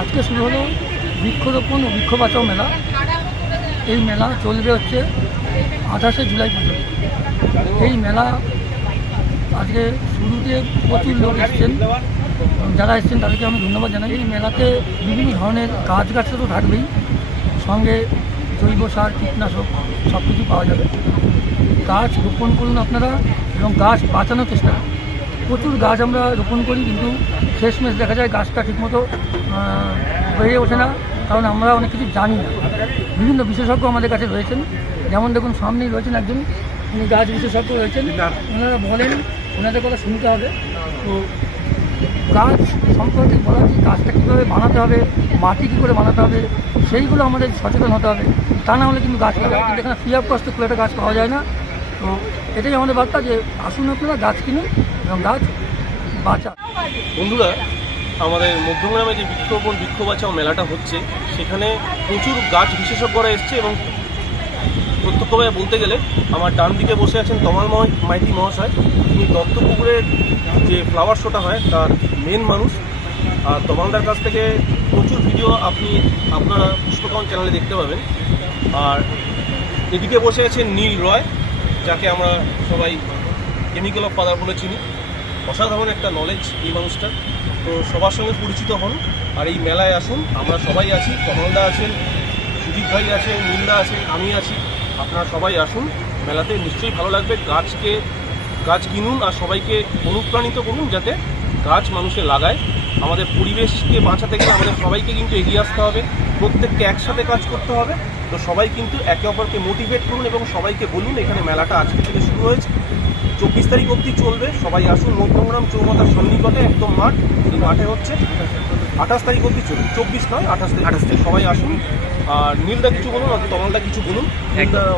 আজকে শুরু হলো বৃক্ষরোপণ ও বৃক্ষ বাঁচাও মেলা। এই মেলা চলবে হচ্ছে 28শে জুলাই পর্যন্ত। এই মেলা আজকে শুরুতে প্রচুর লোক এসছেন, যারা এসছেন তাদেরকে আমি ধন্যবাদ জানাই। এই মেলাতে বিভিন্ন ধরনের গাছ তো থাকবেই, সঙ্গে জৈব সার, কীটনাশক সব কিছু পাওয়া যাবে। গাছ রোপণ করুন আপনারা এবং গাছ বাঁচানোর চেষ্টা করুন। প্রচুর গাছ আমরা রোপণ করি, কিন্তু শেষমেশ দেখা যায় গাছটা ঠিকমতো হয়ে ওঠে না, কারণ আমরা অনেক কিছু জানি না। বিভিন্ন বিশেষজ্ঞ আমাদের কাছে রয়েছেন, যেমন দেখুন সামনেই রয়েছেন একজন, উনি গাছ বিশেষজ্ঞ রয়েছেন। ওনারা বলেন, ওনাদের কথা শুনতে হবে। তো গাছ সম্পর্কে বলা যে গাছটা কীভাবে বানাতে হবে, মাটি কী করে বানাতে হবে, সেইগুলো আমাদের সচেতন হতে হবে। তা না হলে কিন্তু গাছ লাগাবে, কিন্তু এখানে ফ্রি অফ কস্টে খুব একটা গাছ পাওয়া যায় না। তো এটাই আমাদের বার্তা যে আসুন আপনারা গাছ কিনুন এবং গাছ বাঁচা। বন্ধুরা, আমাদের মধ্যমগ্রামে যে বৃক্ষরোপণ বৃক্ষ বাঁচাও মেলাটা হচ্ছে, সেখানে প্রচুর গাছ বিশেষজ্ঞরা এসছে এবং প্রত্যক্ষভাবে বলতে গেলে আমার ডান দিকে বসে আছেন তমাল মাইতি মহাশয়। তিনি দত্তপুকুরের যে ফ্লাওয়ার শোটা হয় তার মেন মানুষ। আর তমালদার কাছ থেকে প্রচুর ভিডিও আপনারা পুষ্পকন চ্যানেলে দেখতে পাবেন। আর এদিকে বসে আছেন নীল রয়, যাকে আমরা সবাই কেমিক্যাল অফ ফাদার বলে চিনি। অসাধারণ একটা নলেজ এই মানুষটার। তো সবার সঙ্গে পরিচিত হন আর এই মেলায় আসুন। আমরা সবাই আছি, কমলদা আছেন, সুজিত ভাই আছেন, নীলদা আছেন, আমি আছি। আপনারা সবাই আসুন মেলাতে, নিশ্চয়ই ভালো লাগবে। গাছ কিনুন আর সবাইকে অনুপ্রাণিত করুন যাতে গাছ মানুষে লাগায়। আমাদের পরিবেশকে বাঁচাতে গেলে আমাদের সবাইকে কিন্তু এগিয়ে আসতে হবে, প্রত্যেককে একসাথে কাজ করতে হবে। তো সবাই কিন্তু একে অপরকে মোটিভেট করুন এবং সবাইকে বলুন এখানে মেলাটা আজকে থেকে শুরু হয়েছে, 24 তারিখ অবধি চলবে। সবাই আসুন, মধ্যমগ্রাম চৌমাথার সন্নিকটে একদম মাঠ, এই মাঠে হচ্ছে 28 তারিখ অবধি চলবে, 24 নয় 28 তারিখ। সবাই আসুন। আর নীলদা কিছু বলুন, আর তমালদা কিছু বলুন,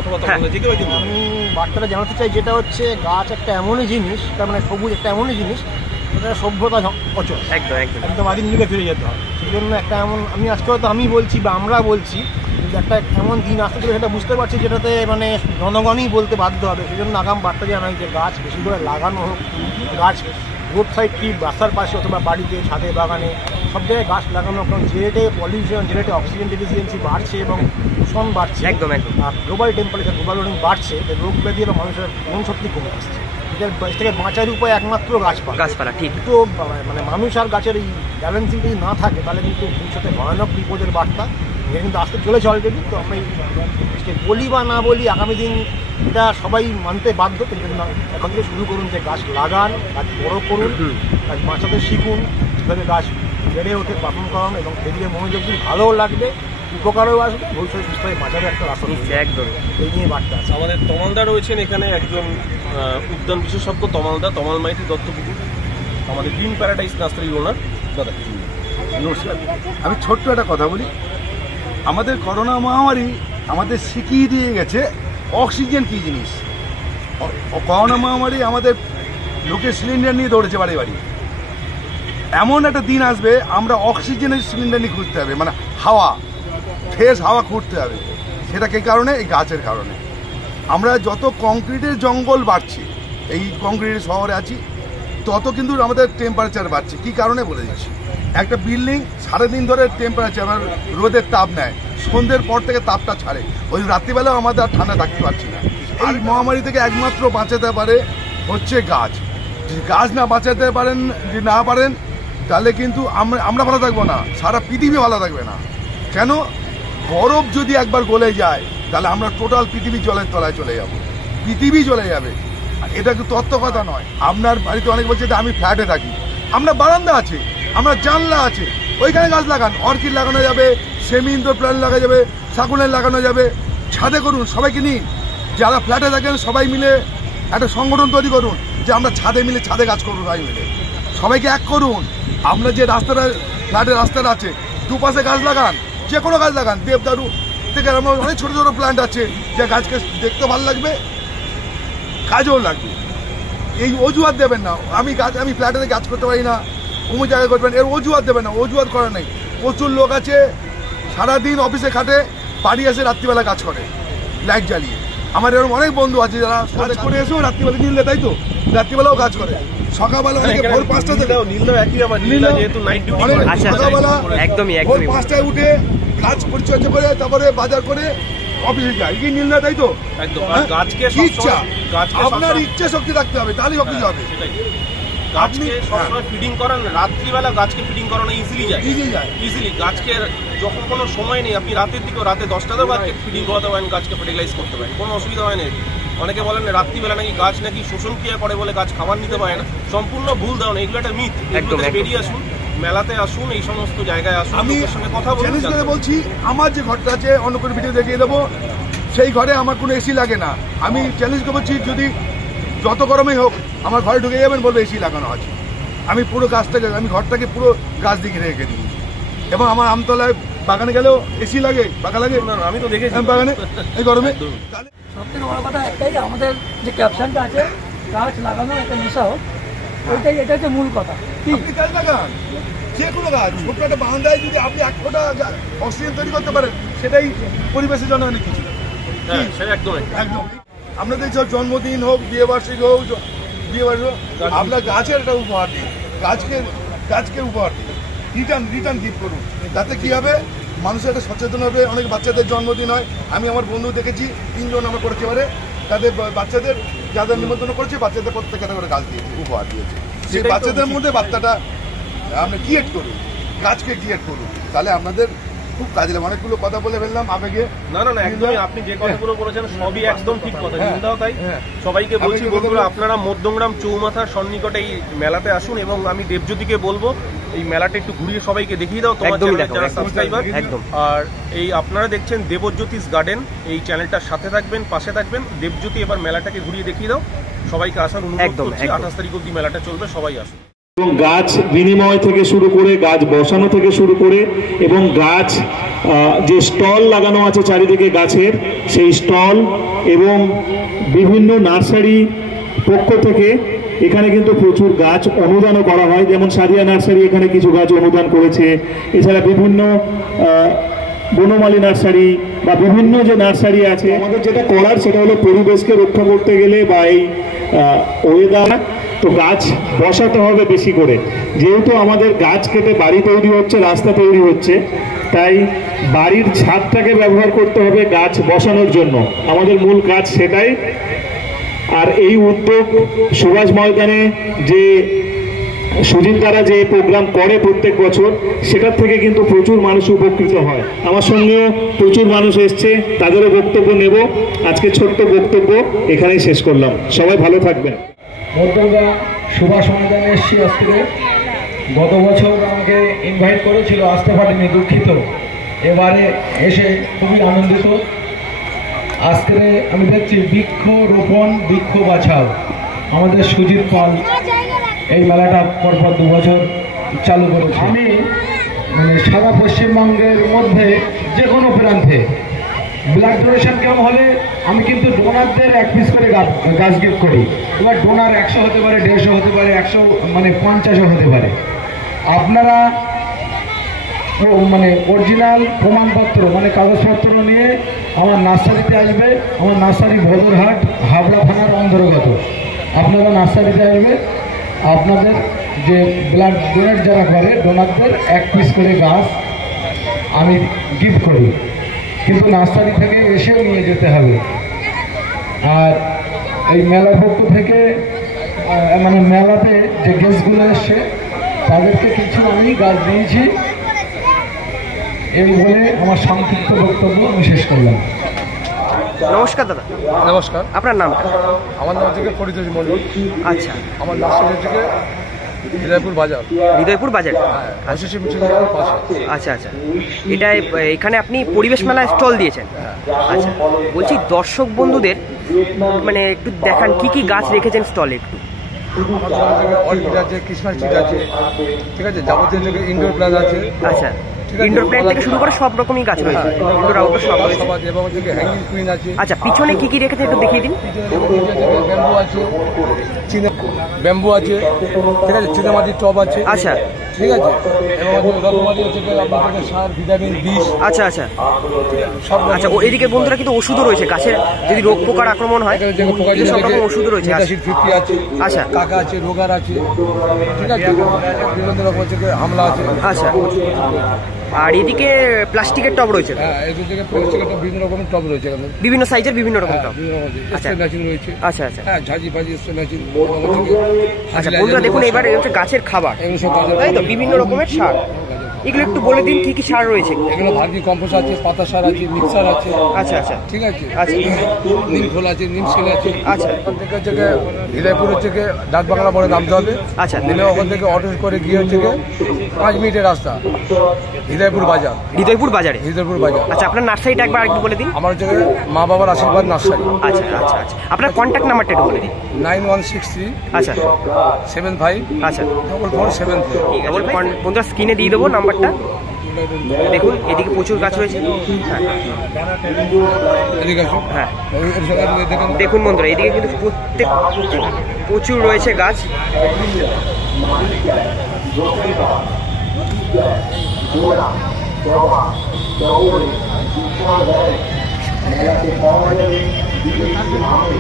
অথবা তমালদা যে কেউ। আমি বার্তাটা জানাতে চাই, যেটা হচ্ছে গাছ একটা এমনই জিনিস, তার মানে সবুজ একটা এমনই জিনিস, এটা সভ্যতা অচল, একদম আদিম যুগে ফিরে যেতে হবে। সেই জন্য একটা এমন, আমি আজকে হয়তো আমি বলছি বা আমরা বলছি, একটা এমন দিন আসতে চলে সেটা বুঝতে পারছি, যেটাতে মানে জনগণই বলতে বাধ্য হবে। সেই জন্য আগাম বার্তা জানাই যে গাছ বেশি করে লাগানো হোক। গাছ রোড সাইড কি রাস্তার পাশে অথবা বাড়িতে, ছাদে, বাগানে, সব জায়গায় গাছ লাগানো। কারণ যে রেটে পলিউশন, যে রেটে অক্সিজেন ডেফিসিয়েন্সি বাড়ছে এবং দূষণ বাড়ছে, একদম আর গ্লোবাল টেম্পারেচার, গ্লোবাল ওয়ার্মিং বাড়ছে, রোগ ব্যাধি এবং মানুষের মন শক্তি কমে আসছে। এটার থেকে বাঁচার উপায় একমাত্র গাছপালা। ঠিক তো, মানে মানুষ আর গাছের এই ব্যালেন্সিং যদি না থাকে, তাহলে কিন্তু ভবিষ্যতে ভয়ানক বিপদের বার্তা এটা কিন্তু আসতে চলেছে অলরেডি। তো আমরা বলি বা না বলি, আগামী দিন এটা সবাই মানতে বাধ্য। কিন্তু এখন থেকে শুরু করুন যে গাছ লাগান, গাছ বড় করুন, গাছ বাঁচাতে শিখুন, কীভাবে গাছ বেড়ে ওঠে, পালন করুন এবং সেদিকে মনোযোগ দিন, ভালোও লাগবে, উপকারও আসবে, ভবিষ্যতে সুস্থভাবে বাঁচাবে একটা রাস্তা। একদম এই নিয়ে বার্তা আছে। আমাদের তমালদা রয়েছেন এখানে, একজন উদ্যান বিশেষজ্ঞ তমালদা, তমাল মাইতি দত্তপুকুর, আমাদের গ্রিন প্যারাডাইস নার্সারির ওনার। দাদা নমস্কার। আমি ছোট্ট একটা কথা বলি। আমাদের করোনা মহামারী আমাদের শিখিয়ে দিয়ে গেছে অক্সিজেন কী জিনিস। করোনা মহামারী আমাদের লোকে সিলিন্ডার নিয়ে দৌড়েছে বাড়ি বাড়ি। এমন একটা দিন আসবে আমরা অক্সিজেনের সিলিন্ডার নিয়ে খুঁজতে হবে, মানে হাওয়া, ফ্রেশ হাওয়া খুঁজতে হবে। সেটা কী কারণে? এই গাছের কারণে। আমরা যত কংক্রিটের জঙ্গল বাড়ছে, এই কংক্রিটের শহরে আছি, তত কিন্তু আমাদের টেম্পারেচার বাড়ছে। কী কারণে বলে দিচ্ছি। একটা বিল্ডিং সারাদিন ধরে টেম্পারেচার, রোদের তাপ নেয়, সন্ধ্যের পর থেকে তাপটা ছাড়ে, ওই রাত্রিবেলাও আমাদের আর ঠান্ডা থাকতে পারছি না। এই মহামারী থেকে একমাত্র বাঁচাতে পারে হচ্ছে গাছ। যদি গাছ না বাঁচাতে পারেন, যদি না পারেন, তাহলে কিন্তু আমরা ভালো থাকবো না, সারা পৃথিবী ভালো থাকবে না। কেন? বরফ যদি একবার গলে যায়, তাহলে আমরা টোটাল পৃথিবী জলের তলায় চলে যাব, পৃথিবী চলে যাবে। এটা কিন্তু তত্ত্ব কথা নয়। আপনার বাড়িতে অনেক বলছে যে আমি ফ্ল্যাটে থাকি, আমরা বারান্দা আছে, আমরা জানলা আছে, ওইখানে গাছ লাগান। অর্কিড লাগানো যাবে, সেমি ইনডোর প্ল্যান্ট লাগানো যাবে, শাকুলের লাগানো যাবে। ছাদে করুন, সবাইকে নিন। যারা ফ্ল্যাটে থাকেন সবাই মিলে একটা সংগঠন তৈরি করুন যে আমরা ছাদে মিলে ছাদে গাছ করুন, সবাই মিলে সবাইকে এক করুন। আমরা যে রাস্তাটা, ফ্ল্যাটের রাস্তাটা আছে, দুপাশে গাছ লাগান, যে কোনো গাছ লাগান। দেবদারু থেকে আমরা অনেক ছোটো ছোটো প্ল্যান্ট আছে, যে গাছকে দেখতে ভালো লাগবে, কাজও লাগবে। এই অজুহাত দেবেন না আমি ফ্ল্যাটে গাছ করতে পারি না, অমুক জায়গায় করবেন, এর অজুহাত দেবেন না। অজুহাত করা নেই। প্রচুর লোক আছে সারাদিন অফিসে খাটে, বাড়ি এসে রাত্রিবেলা কাজ করে লাইট জ্বালিয়ে। আমার এরকম অনেক বন্ধু আছে যারা কাজ করে এসেও রাত্রিবেলা নিলে, তাই তো রাত্রিবেলাও কাজ করে। সকালবেলা অনেকে ভোর 5টা থেকে নীলদাও একই ব্যাপার, নীলদা যেহেতু নাইট ডিউটি করে। আচ্ছা, সকালবেলা একদমই ভোর 5টায় উঠে কাজ পরিচর্যা করে তারপরে বাজার করে অফিসে যায়, কি নীলদা, তাই তো? একদম। আর গাছকে কি ইচ্ছা, গাছকে আপনার ইচ্ছা শক্তি রাখতে হবে, তাহলেই সবকিছু হবে। গাছকে সবসময় ফিডিং করান, রাত্রিবেলা গাছকে ফিডিং করানো ইজিলি যায়, ইজিলি। গাছকে যখন কোনো সময় নেই, আপনি রাতের দিকেও রাতে 10টাতেও গাছকে ফিডিং করাতে পারেন, গাছকে ফার্টিলাইজ করতে পারেন, কোনো অসুবিধা হয় না। অনেকে বলেন রাত্রিবেলা নাকি গাছ নাকি শোষণ ক্রিয়া করে বলে গাছ খাবার নিতে পারে না, সম্পূর্ণ ভুল ধারণা, এগুলো একটা মিথ। একদম বেরিয়ে আসুন, মেলাতে আসুন, এই সমস্ত জায়গায় আসুন, আমি লোকের সঙ্গে কথা চ্যালেঞ্জ করে বলুন। বলছি, আমার যে ঘরটা আছে অন্য কোনো ভিডিও দেখিয়ে দেবো, সেই ঘরে আমার কোনো এসি লাগে না। আমি চ্যালেঞ্জ করে বলছি, যদি যত গরমই হোক আমার ঘরে ঢুকে যাবেন, বলবো এসি লাগানো আছে। আমি পুরো গাছটাকে, আমি ঘরটাকে পুরো গাছ দিকে রেখে দিই। এবং আমার আমতলায় বাগানে গেলেও এসি লাগে, বাগান লাগে, না, আমি তো দেখেছি বাগানে এই গরমে। তাহলে সবথেকে বড় কথা একটাই, আমাদের যে ক্যাপশনটা আছে গাছ লাগানো একটা নেশা হোক, এটা হচ্ছে মূল কথা। কি আপনি গাছ লাগান, যে কোনো গাছ, ছোট্ট একটা বারান্দায় যদি আপনি 1 ফোঁটা অক্সিজেন তৈরি করতে পারেন, সেটাই পরিবেশের জন্য অনেক কিছু। হ্যাঁ, সেটা একদম একদম। আপনাদের সব জন্মদিন হোক, বিয়ে বার্ষিকী হোক, আপনার গাছের একটা উপহার দিন, গাছকে উপহার দিন, রিটার্ন গিফট করুন। তাতে কি হবে, মানুষের একটা সচেতন হবে। অনেক বাচ্চাদের জন্মদিন হয়, আমি আমার বন্ধু দেখেছি 3 জন আমার করেছে, এবারে তাদের বাচ্চাদের যাদের নিমন্ত্রণ করেছে, বাচ্চাদের প্রত্যেকটা করে গাছ দিয়েছে, উপহার দিয়েছে। সেই বাচ্চাদের মধ্যে বার্তাটা আপনি ক্রিয়েট করুন, গাছকে ক্রিয়েট করুন, তাহলে আপনাদের খুব কাজে লাগে। অনেকগুলো কথা বলে ফেললাম আবেগে। না, একদমই আপনি যে কথাগুলো বলেছেন সবই একদম ঠিক কথা। নীলদাও তাই। সবাইকে বলছি, বন্ধুরা আপনারা মধ্যমগ্রাম চৌমাথার সন্নিকটে এই মেলাতে আসুন, এবং আমি দেবজ্যোতিকে বলবো এই মেলাটা একটু ঘুরিয়ে সবাইকে দেখিয়ে দাও, তোমার চ্যানেলের যারা সাবস্ক্রাইবার। আর এই আপনারা দেখছেন দেবজ্যোতিস গার্ডেন, এই চ্যানেলটার সাথে থাকবেন, পাশে থাকবেন। দেবজ্যোতি এবার মেলাটাকে ঘুরিয়ে দেখিয়ে দাও, সবাইকে আসার অনুরোধ করছি। 28 তারিখ অবধি মেলাটা চলবে, সবাই আসুন। এবং গাছ বিনিময় থেকে শুরু করে, গাছ বসানো থেকে শুরু করে, এবং গাছ যে স্টল লাগানো আছে চারিদিকে গাছের, সেই স্টল এবং বিভিন্ন নার্সারি পক্ষ থেকে এখানে কিন্তু প্রচুর গাছ অনুদানও করা হয়। যেমন সাদিয়া নার্সারি এখানে কিছু গাছ অনুদান করেছে, এছাড়া বিভিন্ন বনমালী নার্সারি বা বিভিন্ন যে নার্সারি আছে। আমাদের যেটা করার সেটা হলো পরিবেশকে রক্ষা করতে গেলে বা এই ওয়েদার, তো গাছ বসাতে হবে বেশি করে। যেহেতু আমাদের গাছ কেটে বাড়ি তৈরি হচ্ছে, রাস্তা তৈরি হচ্ছে, তাই বাড়ির ছাদটাকে ব্যবহার করতে হবে গাছ বসানোর জন্য। আমাদের মূল কাজ সেটাই। আর এই উদ্যোগ সুভাষ ময়দানে যে সুজিত দ্বারা যে প্রোগ্রাম করে প্রত্যেক বছর, সেটার থেকে কিন্তু প্রচুর মানুষ উপকৃত হয়। আমার সঙ্গেও প্রচুর মানুষ এসছে, তাদেরও বক্তব্য নেব। আজকে ছোট্ট বক্তব্য এখানেই শেষ করলাম। সবাই ভালো থাকবেন। মধ্যমগ্রাম সুভাষ ময়দানে এসেছি আজকে। গত বছর আমাকে ইনভাইট করেছিল, আসতে পারিনি, দুঃখিত। এবারে এসে খুবই আনন্দিত। আজকে আমি দেখছি বৃক্ষরোপণ বৃক্ষ বাঁচাও, আমাদের সুজিত পাল এই মেলাটা পরপর 2 বছর চালু করেছে। আমি সারা পশ্চিমবঙ্গের মধ্যে যে কোনো প্রান্তে ব্লাড ডোনেশন ক্যাম্প হলে আমি কিন্তু ডোনারদের 1 পিস করে গাছ গিফট করি। এবার ডোনার 100 হতে পারে, 150 হতে পারে, 150 হতে পারে। আপনারা অরিজিনাল প্রমাণপত্র কাগজপত্র নিয়ে আমার নার্সারিতে আসবে। আমার নার্সারি ভদরহাট, হাবড়া থানার অন্তর্গত। আপনারা নার্সারিতে আসবে, আপনাদের যে ব্লাড ডোনেট যারা করে ডোনারদের 1 পিস করে গাছ আমি গিফট করি, কিন্তু নার্সারি থেকে এসেও নিয়ে যেতে হবে। আর এই মেলার পক্ষ থেকে মেলাতে যে গেস্টগুলো এসছে তাদেরকে কিছু আমি গাছ দিয়েছি। এই বলে আমার সংক্ষিপ্ত বক্তব্য আমি শেষ করলাম। নমস্কার দাদা। নমস্কার। আপনার নাম? আমার নাম হচ্ছে ফরিদুল মল্লিক। আচ্ছা, আমার নার্সারি হচ্ছে হৃদয়পুর বাজার। হৃদয়পুর বাজার, আচ্ছা আচ্ছা। এটা এখানে আপনি পরিবেশ মেলায় স্টল দিয়েছেন। আচ্ছা, বলছি দর্শক বন্ধুদের একটু দেখান কি কি গাছ রেখেছেন স্টলে একটু। অর্কিড আছে, ক্রিসমাস ট্রি আছে, ঠিক আছে, যাবতীয় ইনডোর প্ল্যান্ট আছে। আচ্ছা, ইনডোর প্ল্যান্ট থেকে শুরু করে সব রকমই গাছ রয়েছে, ইনডোর আউটডোর সব রয়েছে। এবং হ্যাঙ্গিং কুইন আছে। আচ্ছা, পিছনে কি কি রেখেছে একটু দেখিয়ে দিন। ব্যাম্বু আছে, ব্যাম্বু আছে, ঠিক আছে, চীনামাটির টব আছে। আচ্ছা, ঠিক আছে, এবং রকমারি হচ্ছে আপনাদের সার, ভিটামিন, বিষ। আচ্ছা আচ্ছা সব আচ্ছা, ও এদিকে বন্ধুরা কিন্তু ওষুধও রয়েছে গাছের, যদি রোগ পোকার আক্রমণ হয় সব রকম ওষুধও রয়েছে। আচ্ছা 50 আছে, আচ্ছা কাকা আছে, রোগার আছে, ঠিক আছে, বিভিন্ন রকম হচ্ছে হামলা আছে। আচ্ছা, আর এদিকে প্লাস্টিকের টব রয়েছে, হ্যাঁ, এদের থেকে প্লাস্টিকের টব, বিভিন্ন রকমের টব রয়েছে এখানে, বিভিন্ন সাইজের বিভিন্ন রকম টব। আচ্ছা, মেশিন রয়েছে। আচ্ছা আচ্ছা হ্যাঁ, ঝাঁঝি ফাজি মেশিন। আচ্ছা বন্ধুরা দেখুন, এবার হচ্ছে গাছের খাবার, এগুলো সব গাছের তাই তো বিভিন্ন রকমের সার, এগুলো একটু বলে দিন কি কি সার রয়েছে। এগুলো ভার্মি কম্পোস্ট আছে, পাতা সার আছে, মিক্সার আছে। আচ্ছা আচ্ছা ঠিক আছে, আচ্ছা নিম খোল আছে, নিম সেল আছে। আচ্ছা ওখান থেকে হচ্ছে হৃদয়পুর হচ্ছে ডাক বাংলা পরে নামতে হবে। আচ্ছা, দিলে ওখান থেকে অটো করে গিয়ে হচ্ছে 5 মিনিটের রাস্তা, হৃদয়পুর বাজার। হৃদয়পুর বাজারে। হৃদয়পুর বাজার। আচ্ছা, আপনার নার্সারিটা একবার একটু বলে দিন। আমার হচ্ছে মা বাবার আশীর্বাদ নার্সারি। আচ্ছা আচ্ছা আচ্ছা, আপনার কন্ট্যাক্ট নাম্বারটা একটু বলে দিন। 9163 আচ্ছা 75 আচ্ছা 4473। ঠিক আছে বন্ধুরা, স্ক্রিনে দিয়ে দেবো নাম্বারটা। দেখুন এদিকে প্রচুর গাছ রয়েছে। হ্যাঁ দেখুন বন্ধুরা, এদিকে কিন্তু প্রচুর রয়েছে গাছ।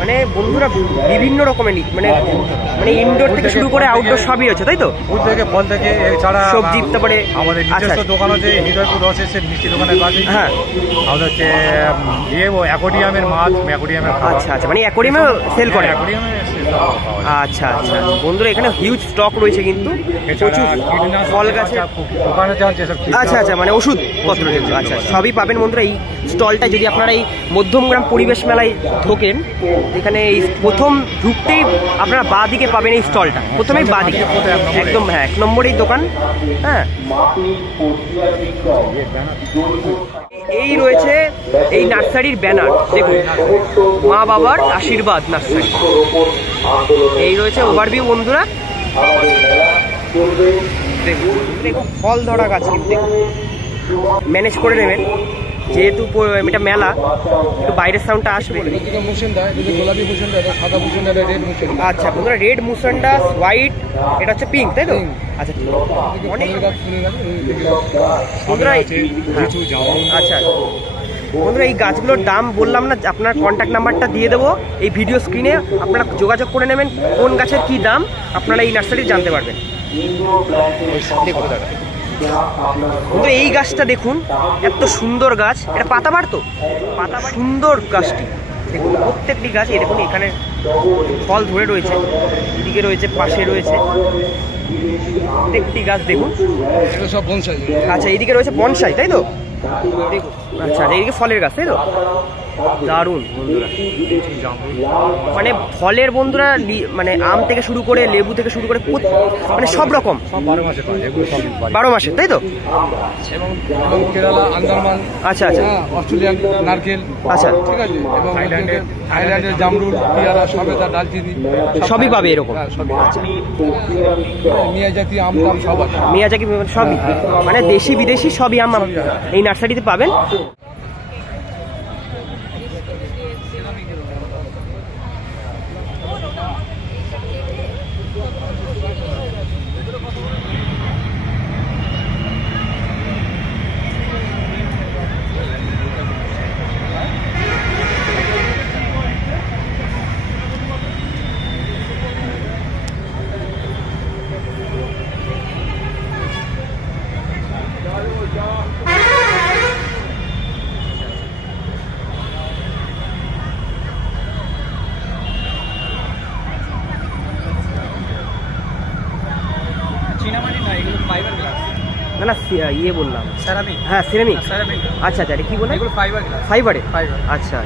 মানে বন্ধুরা বিভিন্ন রকমের মানে মানে ইনডোর থেকে শুরু করে আউটডোর সবই রয়েছে, তাই তো? ফুল থেকে ফল থেকে এছাড়া সবজি, তারপরে আমাদের নিজস্ব দোকান আছে হৃদয়পুর রসের মিষ্টি দোকানের কাছে। হ্যাঁ, আমাদের হচ্ছে অ্যাকোরিয়ামের মাছ, অ্যাকোরিয়ামের। আচ্ছা আচ্ছা, মানে অ্যাকোরিয়ামে সেল করে। আচ্ছা আচ্ছা বন্ধুরা, এখানে হিউজ স্টক রয়েছে কিন্তু প্রচুর ফল গাছে। আচ্ছা আচ্ছা, মানে ওষুধপত্র কিন্তু। আচ্ছা, সবই পাবেন বন্ধুরা এই স্টলটা। যদি আপনারা এই মধ্যমগ্রাম পরিবেশ মেলায় ঢোকেন, এখানে এই প্রথম ঢুকতেই আপনারা বাঁ দিকে পাবেন এই স্টলটা, প্রথমেই বাঁ দিকে একদম। হ্যাঁ, 1 নম্বরেই দোকান। হ্যাঁ, এই রয়েছে এই নার্সারির ব্যানার, দেখুন মা বাবার আশীর্বাদ নার্সারি। এই রয়েছে ওভারভিউ বন্ধুরা। দেখুন ফল ধরা গাছ, কিন্তু ম্যানেজ করে নেবেন, যেহেতু এটা মেলা, একটু বাইরের সাউন্ডটা আসবে। আচ্ছা বন্ধুরা, রেড মুসান্ডা, হোয়াইট, এটা হচ্ছে পিঙ্ক, তাই তো? আচ্ছা বন্ধুরা, আচ্ছা বন্ধুরা, এই গাছগুলোর দাম বললাম না, আপনার কন্ট্যাক্ট নাম্বারটা দিয়ে দেবো এই ভিডিও স্ক্রিনে, আপনারা যোগাযোগ করে নেবেন কোন গাছের কি দাম, আপনারা এই নার্সারি জানতে পারবেন। দেখুন বন্ধু, এই গাছটা দেখুন, এত সুন্দর গাছ, এটা পাতাবার তো, পাতাবার সুন্দর গাছটি। দেখুন প্রত্যেকটি গাছ, এই দেখুন এখানে ফল ধরে রয়েছে, এদিকে রয়েছে, পাশে রয়েছে প্রত্যেকটি গাছ। দেখুন সব বনসাই। আচ্ছা, এইদিকে রয়েছে বনসাই, তাই তো? দেখুন আচ্ছা, এইদিকে ফলের গাছ, তাই তো? দারুণ বন্ধুরা, মানে ফলের বন্ধুরা, মানে আম থেকে শুরু করে লেবু থেকে শুরু করে মানে সব রকম 12 মাসের, তাই তো? এবং কেরালা, আন্দামান। আচ্ছা আচ্ছা, অস্ট্রেলিয়ান নারকেল। আচ্ছা ঠিক আছে, এবং থাইল্যান্ডের জামরুল, পেয়ারা, সবেদা, দালচিনি সবই পাবে এরকম। সবই আছে, মিয়াজাকি আম টাম সব আছে। মিয়াজাকি সবই, মানে দেশি বিদেশি সবই আম এই নার্সারিতে পাবেন। না না, ইয়ে বললাম, হ্যাঁ সিরামিক। আচ্ছা আচ্ছা, কি বললেন? ফাইবারে। আচ্ছা।